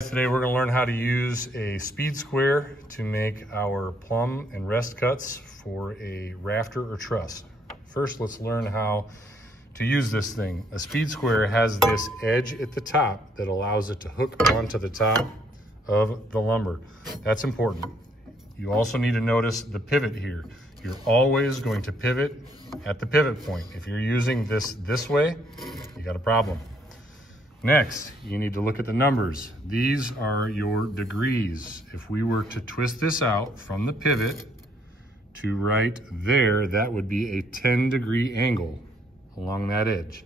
Today we're going to learn how to use a speed square to make our plumb and rest cuts for a rafter or truss. First, let's learn how to use this thing. A speed square has this edge at the top that allows it to hook onto the top of the lumber. That's important. You also need to notice the pivot here. You're always going to pivot at the pivot point. If you're using this way, you got a problem. Next, you need to look at the numbers. These are your degrees. If we were to twist this out from the pivot to right there, that would be a 10-degree angle along that edge.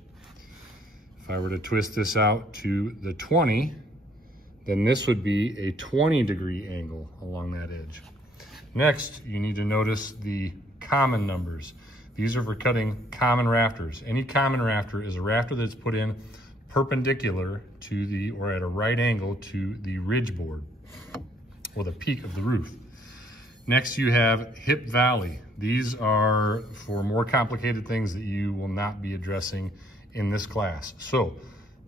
If I were to twist this out to the 20, then this would be a 20-degree angle along that edge. Next, you need to notice the common numbers. These are for cutting common rafters. Any common rafter is a rafter that's put in perpendicular to or at a right angle to the ridge board or the peak of the roof. Next, you have hip valley. These are for more complicated things that you will not be addressing in this class. So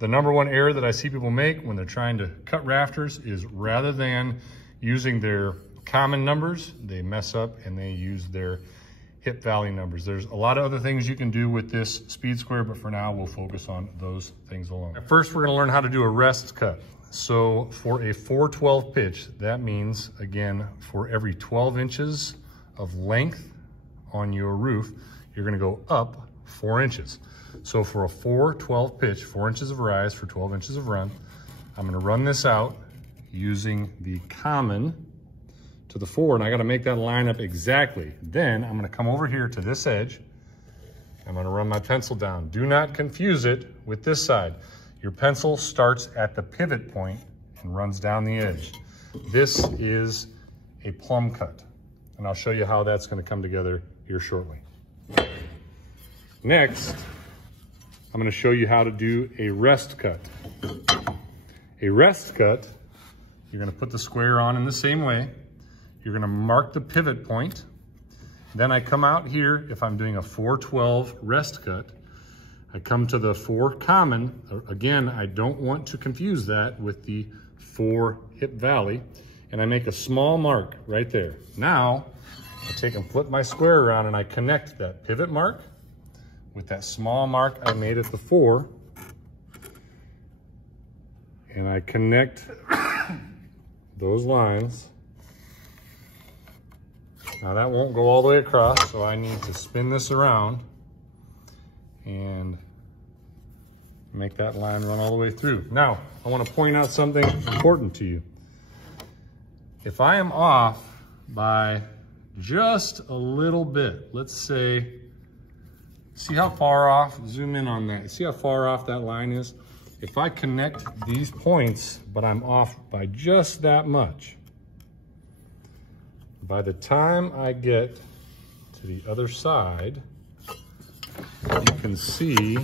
the number one error that I see people make when they're trying to cut rafters is rather than using their common numbers, they mess up and they use their hip valley numbers. There's a lot of other things you can do with this speed square, but for now we'll focus on those things alone. First, we're going to learn how to do a rest cut. So for a 4/12 pitch, that means, again, for every 12 inches of length on your roof, you're going to go up 4 inches. So for a 4/12 pitch, 4 inches of rise for 12 inches of run, I'm going to run this out using the common to the 4, and I got to make that line up exactly. Then I'm going to come over here to this edge. I'm going to run my pencil down. Do not confuse it with this side. Your pencil starts at the pivot point and runs down the edge. This is a plumb cut, and I'll show you how that's going to come together here shortly. Next, I'm going to show you how to do a rest cut. A rest cut, you're going to put the square on in the same way. You're going to mark the pivot point. Then I come out here, if I'm doing a 4/12 rest cut, I come to the 4 common. Again, I don't want to confuse that with the 4 hip valley. And I make a small mark right there. Now, I take and flip my square around and I connect that pivot mark with that small mark I made at the 4. And I connect those lines. Now that won't go all the way across, so I need to spin this around and make that line run all the way through. Now, I want to point out something important to you. If I am off by just a little bit, let's say, see how far off, zoom in on that, see how far off that line is? If I connect these points, but I'm off by just that much, by the time I get to the other side, you can see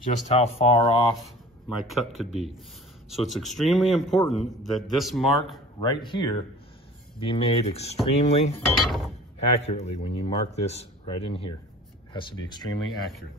just how far off my cut could be. So it's extremely important that this mark right here be made extremely accurately when you mark this right in here. It has to be extremely accurate.